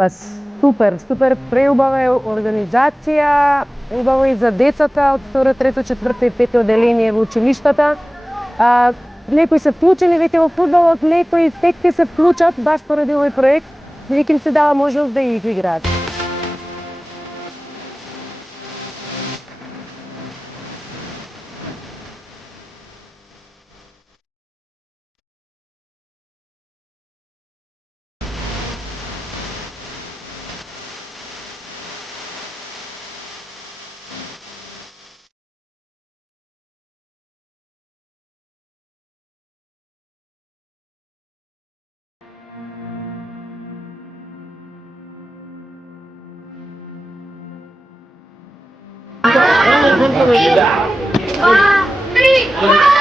Па супер, супер, преубава е организација, убаво и за децата од 2, 3, 4 и 5 одделение во училиштата. Некои се вклучени веќе во фудбалот, некои тек ќе се вклучат баш поради овој проект, веќе им се дава можност да ги играат. Два, три,